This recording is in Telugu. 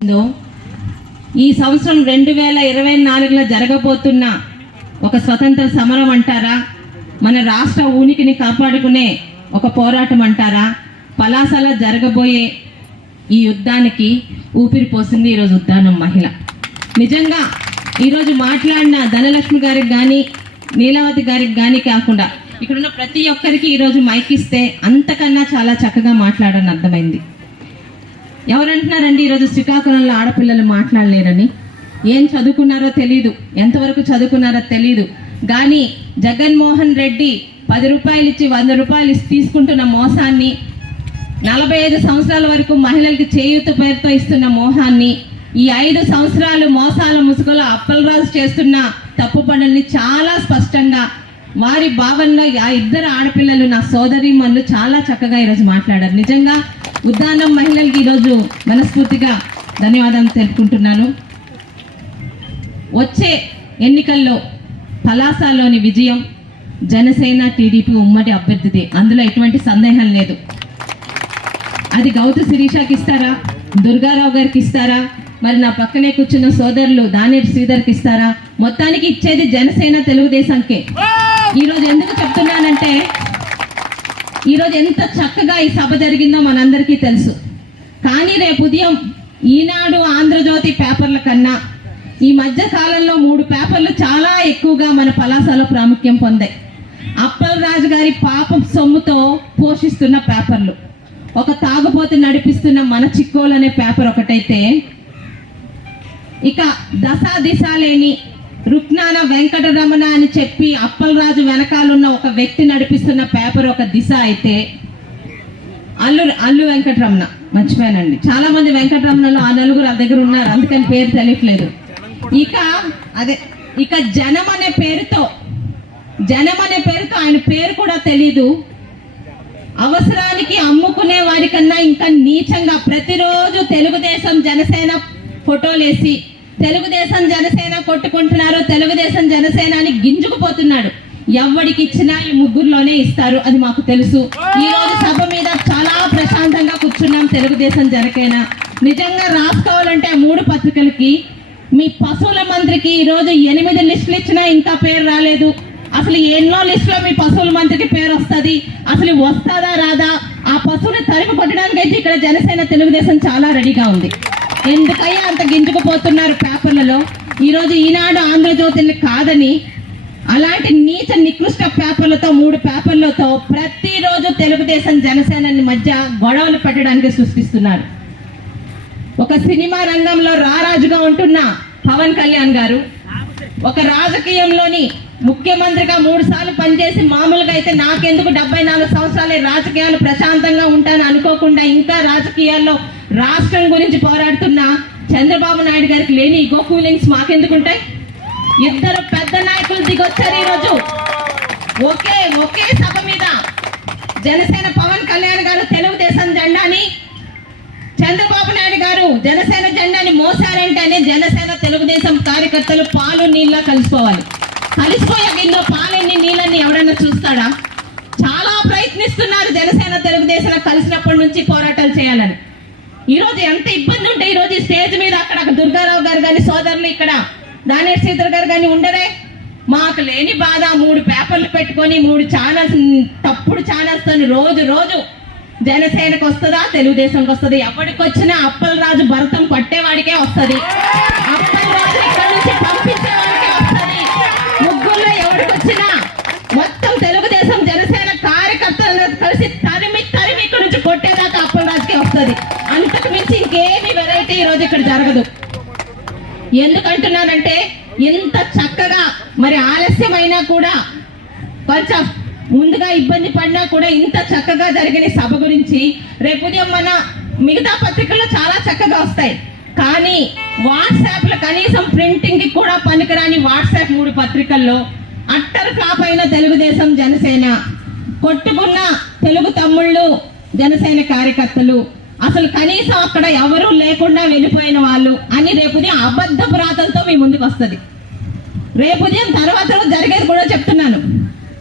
ఈ సంవత్సరం 2024లో జరగబోతున్న ఒక స్వతంత్ర సమరం అంటారా, మన రాష్ట్ర ఉనికిని కాపాడుకునే ఒక పోరాటం అంటారా, పలాసలో జరగబోయే ఈ యుద్ధానికి ఊపిరి పోసింది ఈరోజు ఉద్దానం మహిళ. నిజంగా ఈరోజు మాట్లాడిన ధనలక్ష్మి గారికి కానీ నీలావతి గారికి కానీ కాకుండా ఇక్కడున్న ప్రతి ఒక్కరికి ఈరోజు మైక్ ఇస్తే అంతకన్నా చాలా చక్కగా మాట్లాడని అర్థమైంది. ఎవరంటున్నారండి ఈరోజు శ్రీకాకుళంలో ఆడపిల్లలు మాట్లాడలేరని? ఏం చదువుకున్నారో తెలీదు, ఎంతవరకు చదువుకున్నారో తెలీదు. కానీ జగన్మోహన్ రెడ్డి 10 రూపాయలు ఇచ్చి 100 రూపాయలు తీసుకుంటున్న మోసాన్ని, 45 సంవత్సరాల వరకు మహిళలకి చేయూత పేరుతో ఇస్తున్న మోహాన్ని, ఈ 5 సంవత్సరాలు మోసాల ముసుగులో అప్పలరాజు చేస్తున్న తప్పు పనుల్ని చాలా స్పష్టంగా వారి భావనలో ఆ 2 ఆడపిల్లలు నా సోదరీమణులు చాలా చక్కగా ఈరోజు మాట్లాడారు. నిజంగా ఉద్దానం మహిళలకి ఈరోజు మనస్ఫూర్తిగా ధన్యవాదాలు తెలుపుకుంటున్నాను. వచ్చే ఎన్నికల్లో పలాసలోని విజయం జనసేన టీడీపీ ఉమ్మడి అభ్యర్థిదే, అందులో ఎటువంటి సందేహం లేదు. అది గౌతు శిరీషకి ఇస్తారా, దుర్గారావు గారికి ఇస్తారా, మరి నా పక్కనే కూర్చున్న సోదరులు దానేటి శ్రీధర్కి ఇస్తారా? మొత్తానికి ఇచ్చేది జనసేన తెలుగుదేశంకే. ఈరోజు ఎందుకు చెప్తున్నానంటే, ఈరోజు ఎంత చక్కగా ఈ సభ జరిగిందో మనందరికీ తెలుసు. కానీ రేపు ఉదయం ఈనాడు, ఆంధ్రజ్యోతి పేపర్ల కన్నా ఈ మధ్య కాలంలో 3 పేపర్లు చాలా ఎక్కువగా మన పలాసలో ప్రాముఖ్యం పొందాయి. అప్పలరాజు గారి పాపం సొమ్ముతో పోషిస్తున్న పేపర్లు. ఒక తాగుబోతు నడిపిస్తున్న మన చిక్కోలు అనే పేపర్ ఒకటైతే, ఇక దశా దిశ లేని రుక్నాన వెంకటరమణ అని చెప్పి అప్పలరాజు వెనకాలన్న ఒక వ్యక్తి నడిపిస్తున్న పేపర్ ఒక దిశ అయితే, అల్లు వెంకటరమణ మర్చిపోయానండి, చాలా మంది వెంకటరమణలో ఆ నలుగురు ఆ దగ్గర ఉన్నారు, అందుకని పేరు తెలియట్లేదు. ఇక జనం అనే పేరుతో ఆయన పేరు కూడా తెలీదు. అవసరానికి అమ్ముకునే వారికన్నా ఇంకా నీచంగా ప్రతిరోజు తెలుగుదేశం జనసేన ఫోటోలేసి తెలుగుదేశం జనసేన కొట్టుకుంటున్నారు, తెలుగుదేశం జనసేన అని గింజుకుపోతున్నాడు. ఎవరికి ఇచ్చినా ఈ ముగ్గురులోనే ఇస్తారు, అది మాకు తెలుసు. ఈ రోజు సభ మీద చాలా ప్రశాంతంగా కూర్చున్నాం తెలుగుదేశం జనసేన. నిజంగా రాసుకోవాలంటే 3 పత్రికలకి మీ పశువుల మంత్రికి ఈరోజు 8 లిస్టులు ఇచ్చినా ఇంకా పేరు రాలేదు. అసలు ఎన్నో లిస్టులో మీ పశువుల మంత్రికి పేరు వస్తుంది, అసలు వస్తుందా రాదా? ఆ పశువుని తరిమి కొట్టడానికి అయితే ఇక్కడ జనసేన తెలుగుదేశం చాలా రెడీగా ఉంది. ఎందుకయ్యా అంత గింజుకుపోతున్నారు పేపర్లలో? ఈరోజు ఈనాడు, ఆంధ్రజ్యోతిని కాదని అలాంటి నీచ నికృష్ట పేపర్లతో 3 పేపర్లతో ప్రతిరోజు తెలుగుదేశం జనసేన మధ్య గొడవలు పెట్టడానికి సృష్టిస్తున్నారు. ఒక సినిమా రంగంలో రారాజుగా ఉంటున్న పవన్ కళ్యాణ్ గారు ఒక రాజకీయంలోని ముఖ్యమంత్రిగా 3 సార్లు పనిచేసి, మామూలుగా అయితే నాకెందుకు 74 సంవత్సరాలే రాజకీయాలు ప్రశాంతంగా ఉంటాను అనుకోకుండా ఇంకా రాజకీయాల్లో రాష్ట్రం గురించి పోరాడుతున్న చంద్రబాబు నాయుడు గారికి లేని ఈగో కూలింగ్స్ మాకెందుకుంటాయి? 2 పెద్ద నాయకులు దిగొచ్చారు ఈరోజు ఒకే సభ మీద. జనసేన పవన్ కళ్యాణ్ గారు తెలుగుదేశం జెండాని, చంద్రబాబు నాయుడు గారు జనసేన జెండాని మోసారంటేనే జనసేన తెలుగుదేశం కార్యకర్తలు పాలు నీళ్ళ కలిసిపోవాలి. కలిసిపోయే గిన్నె పాలెన్ని నీళ్ళని ఎవరైనా చూస్తాడా? చాలా ప్రయత్నిస్తున్నారు జనసేన తెలుగుదేశం కలిసినప్పటి నుంచి పోరాటాలు చేయాలని. ఈరోజు ఎంత ఇబ్బంది ఉంటే ఈరోజు ఈ స్టేజ్ మీద అక్కడ దుర్గారావు గారు కానీ సోదరులు ఇక్కడ దానేటి శ్రీధర్ గారు కానీ ఉండరే? మాకు లేని బాధ 3 పేపర్లు పెట్టుకొని 3 ఛానల్స్, తప్పుడు ఛానల్స్ తో రోజు జనసేనకు వస్తుందా, తెలుగుదేశంకి వస్తుంది? ఎప్పటికి వచ్చినా అప్పలరాజు భరతం పట్టేవాడికే వస్తుంది, అప్పలరాజు ఇక్కడ నుంచి పంపించేవాడికే వస్తుంది. ముగ్గురులో ఎవరికి వచ్చినా మొత్తం తెలుగుదేశం జనసేన కార్యకర్తలను కలిసి తరిమి ఇక్కడ నుంచి కొట్టేదాకా అప్పలరాజుకే వస్తుంది. అంతకు మించి ఇంకేమి వెరైటీ ఈరోజు ఇక్కడ జరగదు. ఎందుకంటున్నానంటే, ఇంత చక్కగా మరి ఆలస్యమైనా కూడా, కొంచెం ముందుగా ఇబ్బంది పడినా కూడా ఇంత చక్కగా జరిగిన సభ గురించి రేపు ఉదయం మన మిగతా పత్రికల్లో చాలా చక్కగా వస్తాయి. కానీ వాట్సాప్లో కనీసం ప్రింటింగ్ కి కూడా పనికిరాని వాట్సాప్ 3 పత్రికల్లో అట్టర్ ఫ్లాప్ అయిన తెలుగుదేశం జనసేన, కొట్టుకున్న తెలుగు తమ్ముళ్ళు జనసేన కార్యకర్తలు, అసలు కనీసం అక్కడ ఎవరూ లేకుండా వెళ్ళిపోయిన వాళ్ళు అని రేపు ఉదయం అబద్ధ పురాతలతో మీ ముందుకు వస్తుంది. రేపు ఉదయం తర్వాత జరిగేది కూడా చెప్తున్నాను.